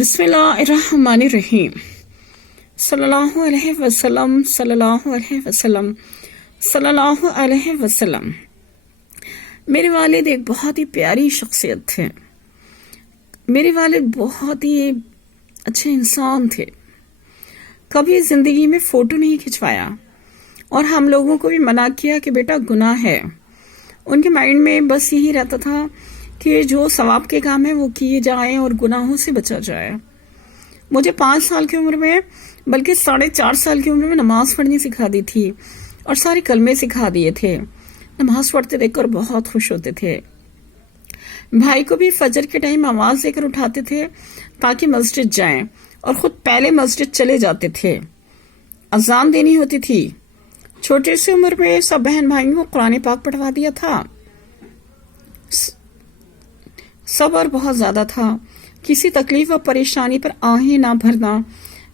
بسم اللہ الرحمن الرحیم۔ صلی اللہ علیہ وسلم، صلی اللہ علیہ وسلم، صلی اللہ علیہ وسلم۔ میرے والد ایک بہت ہی پیاری شخصیت تھے۔ میرے والد بہت ہی اچھے انسان تھے۔ کبھی زندگی میں فوٹو نہیں کھنچوایا اور ہم لوگوں کو بھی منع کیا کہ بیٹا گناہ ہے۔ ان کے مائنڈ میں بس یہی رہتا تھا کہ جو ثواب کے کام ہے وہ کیے جائیں اور گناہوں سے بچا جائے۔ مجھے 5 سال کی عمر میں بلکہ 4.5 سال کی عمر میں نماز پڑھنی سکھا دی تھی اور سارے کلمے سکھا دیے تھے۔ نماز پڑھتے دیکھ کر بہت خوش ہوتے تھے۔ بھائی کو بھی فجر کے ٹائم آواز دے کر اٹھاتے تھے تاکہ مسجد جائیں اور خود پہلے مسجد چلے جاتے تھے۔ اذان دینی ہوتی تھی۔ چھوٹے سے عمر میں سب بہن بھائیوں کو قرآن پاک پڑھوا دیا تھا۔ صبر بہت زیادہ تھا۔ کسی تکلیف و پریشانی پر آہیں نہ بھرنا،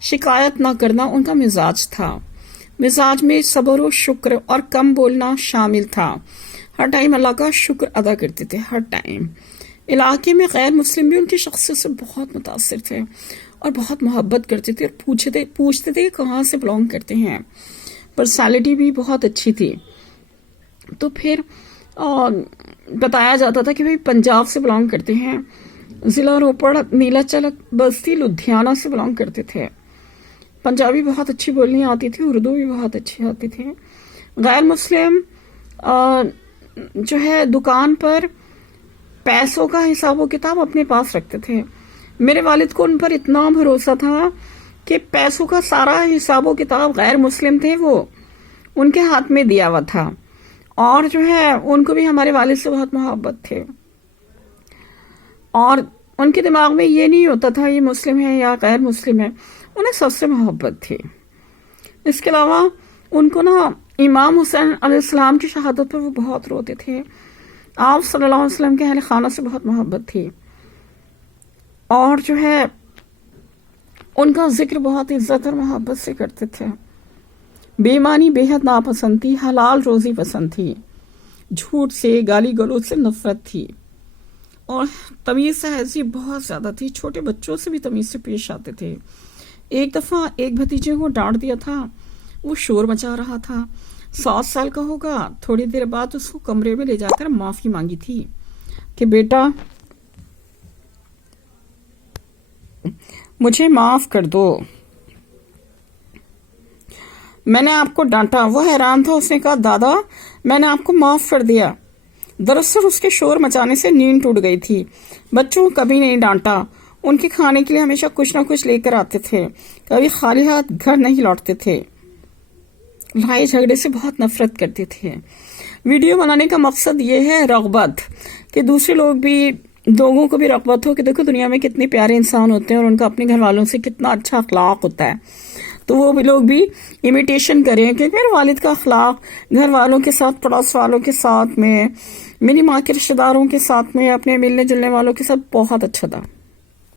شکایت نہ کرنا ان کا مزاج تھا۔ مزاج میں صبر و شکر اور کم بولنا شامل تھا۔ ہر ٹائم اللہ کا شکر ادا کرتے تھے، ہر ٹائم۔ علاقے میں غیر مسلم بھی ان کی شخصیت سے بہت متاثر تھے اور بہت محبت کرتے تھے اور پوچھتے تھے کہاں سے بلانگ کرتے ہیں۔ پرسنالٹی بھی بہت اچھی تھی۔ تو پھر بتایا جاتا تھا کہ بھئی پنجاب سے بلانگ کرتے ہیں، ضلع روپڑ، نیلا چلک، بستی، لدھیانہ سے بلانگ کرتے تھے۔ پنجابی بہت اچھی بولنی آتی تھی، اردو بھی بہت اچھی آتی تھی۔ غیر مسلم جو ہے دکان پر پیسوں کا حساب و کتاب اپنے پاس رکھتے تھے۔ میرے والد کو ان پر اتنا بھروسہ تھا کہ پیسوں کا سارا حساب و کتاب غیر مسلم تھے وہ ان کے ہاتھ میں دیا ہوا تھا، اور جو ہے ان کو بھی ہمارے والد سے بہت محبت تھے، اور ان کے دماغ میں یہ نہیں ہوتا تھا یہ مسلم ہے یا غیر مسلم ہے، انہیں سب سے محبت تھی۔ اس کے علاوہ ان کو نا امام حسین علیہ السلام کی شہادت پر وہ بہت روتے تھے۔ آپ صلی اللہ علیہ وسلم کے اہل خانہ سے بہت محبت تھی، اور جو ہے ان کا ذکر بہت عزت اور محبت سے کرتے تھے۔ بے ایمانی بے حد ناپسند تھی، حلال روزی پسند تھی، جھوٹ سے، گالی گلوچ سے نفرت تھی، اور تمیز تہذیب بہت زیادہ تھی۔ چھوٹے بچوں سے بھی تمیز سے پیش آتے تھے۔ ایک دفعہ ایک بھتیجے کو ڈانٹ دیا تھا، وہ شور مچا رہا تھا، 7 سال کا ہوگا۔ تھوڑی دیر بعد اس کو کمرے میں لے جا کر معافی مانگی تھی کہ بیٹا مجھے معاف کر دو، میں نے آپ کو ڈانٹا۔ وہ حیران تھا، اس نے کہا دادا میں نے آپ کو معاف کر دیا۔ دراصل اس کے شور مچانے سے نیند ٹوٹ گئی تھی۔ بچوں کو کبھی نہیں ڈانٹا، ان کے کھانے کے لیے ہمیشہ کچھ نہ کچھ لے کر آتے تھے، کبھی خالی ہاتھ گھر نہیں لوٹتے تھے۔ لڑائی جھگڑے سے بہت نفرت کرتے تھے۔ ویڈیو بنانے کا مقصد یہ ہے رغبت، کہ دوسرے لوگوں کو بھی رغبت ہو کہ دیکھو دنیا میں کتنے پیارے انسان ہوتے ہیں اور ان کا اپنے گھر والوں سے کتنا اچھا اخلاق ہوتا ہے، تو وہ بھی لوگ بھی امیٹیشن کریں، کیونکہ میرے والد کا اخلاق گھر والوں کے ساتھ، پڑوس والوں کے ساتھ میں، میری ماں کے رشتہ داروں کے ساتھ میں، اپنے ملنے جلنے والوں کے ساتھ بہت اچھا تھا۔